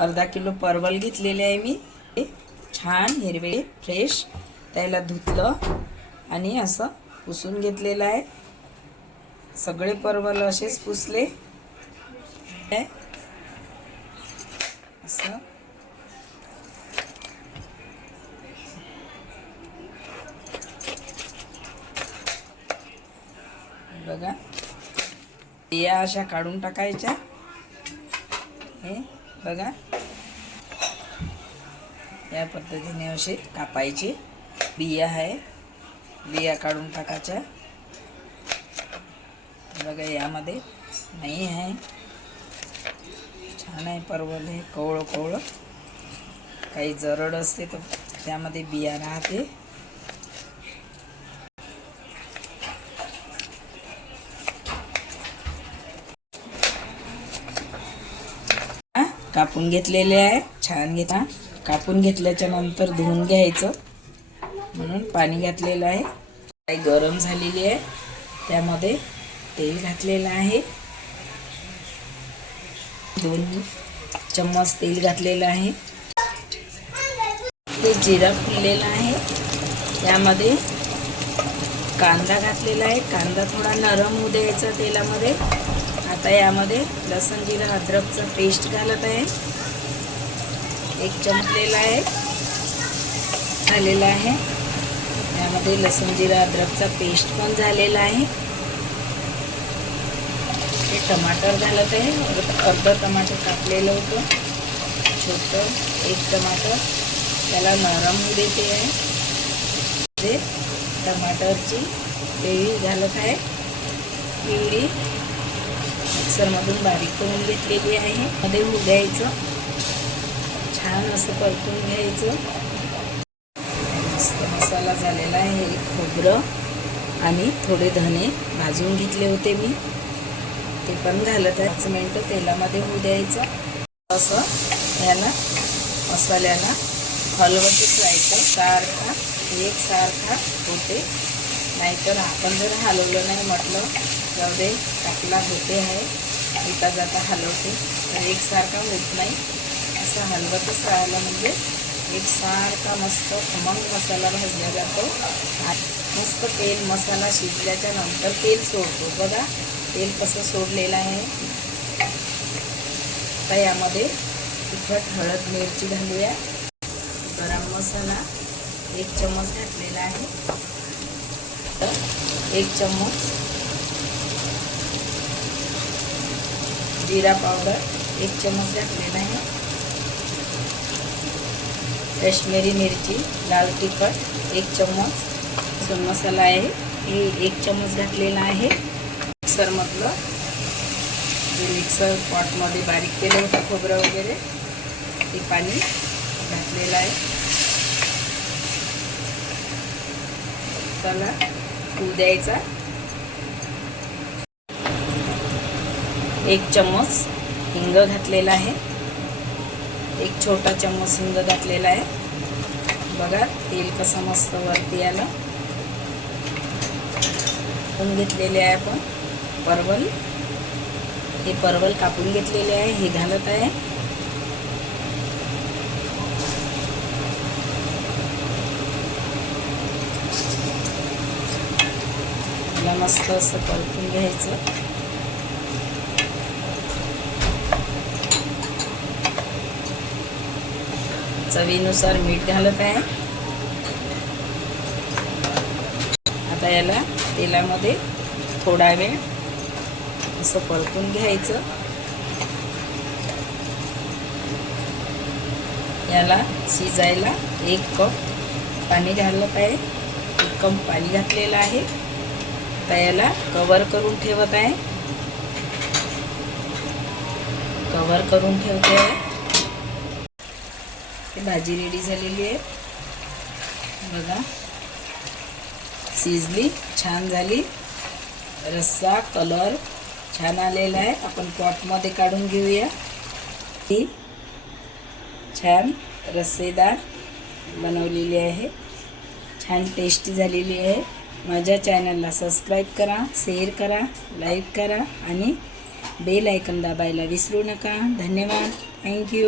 अर्धा किलो परवल घेतलेले आहे मी. छान हिरवे फ्रेश त्याला धुतलं आणि असं पुसून घेतलेलं आहे. सगळे परवल असेच पुसले. असं. बघा. या अशा काढून टाकायच्या. हे बघा. या पद्धतीने असे कापायचे बिया आहे. बिया काढून टाकायच्या. बघा यामध्ये नाही आहे. छान आहे परवल हे कवळं कवळं. काही जरड असते तर त्यामध्ये बिया राहते. हा, कापून घेतलेले आहे. छान घेता कापून घेतल्याच्या नंतर धुवून घ्यायचं. म्हणून पाणी घातलेलं आहे. काही गरम झालेली आहे. त्यामध्ये तेल घातलेलं आहे. दोन चम्मच तेल घातलेलं आहे. ते जिरा फुललेला आहे. त्यामध्ये कांदा घातलेला आहे. कांदा थोडा नरम होऊ द्यायचा तेलामध्ये. आता यामध्ये लसण जिरा अद्रकचं पेस्ट घालत आहे. एक चमकलेला आहे. झालेला आहे. यामध्ये लसूण जिरा अद्रकचा पेस्ट पण झालेला आहे. हे टमाटर घालत आहे अर्ध टमाटर कापलेलं होतं. छोटं एक टमाटर. त्याला नरम होऊ देते आहे. ते टमाटरची पेळी घालत आहे. पिवळी मिक्सरमधून बारीक करून घेतलेली आहे. मध्ये होऊ छान असं परतून घ्यायचं. मस्त मसाला झालेला आहे खोबरं आणि थोडे धने भाजून घेतले होते मी. ते पण घालत आहे. पाच मिनटं तेलामध्ये होऊ द्यायचं. असं याला मसाल्याला हलवतच राहायचं सारखा एक सारखा होते. नाहीतर आपण जर हलवलं नाही म्हटलं जाऊ दे टाकला होते आहे. येता जाता हलवते. तर एकसारखा होत नाही. असं हलवतच राहायला म्हणजे एक सारखा मस्त खमंग मसाला भाजला जातो. मस्त तेल मसाला शिजल्याच्या नंतर तेल सोडतो. बघा तेल कसं सोडलेलं आहे. आता यामध्ये तिखट हळद मिरची घालूया. गरम मसाला एक चम्मच घातलेला आहे. तर एक चम्मच जिरा पावडर एक चम्मच घातलेला आहे. काश्मीरी मिरची लाल तिखट एक चम्मच. लसूण मसाला आहे हे एक चम्मच घातलेला आहे. मिक्सरमधलं जे मिक्सर पॉटमध्ये बारीक केलं होतं खोबरं वगैरे. ते पाणी घातलेलं आहे. त्याला होऊ द्यायचा. एक चम्मच हिंग घातलेला आहे. एक छोटा चम्मच हिंग घातलेला आहे. बघा तेल कसं मस्त वरती आलं. कापून घेतलेले आहे आपण. परवल. हे परवल कापून घेतलेले आहे हे घालत आहे. मला मस्त असं परतून घ्यायचं. चवीनुसार मीठ घालत आहे. आता याला तेलामध्ये थोडा वेळ असं परतून घ्यायचं. याला शिजायला एक कप पाणी घालत आहे. एक कप पाणी घातलेलं आहे. आता याला कवर करून ठेवत आहे. कवर करून ठेवते. आहे भाजी रेडी झालेली आहे. बघा. शिजली छान झाली. रस्सा कलर छान आलेला आहे. आपण पॉटमध्ये काढून घेऊया. ही छान रस्सेदार बनवलेली आहे. छान टेस्टी झालेली आहे. माझ्या चॅनलला सबस्क्राईब करा शेअर करा लाईक करा आणि बेल आयकन दाबायला विसरू नका. धन्यवाद. थँक्यू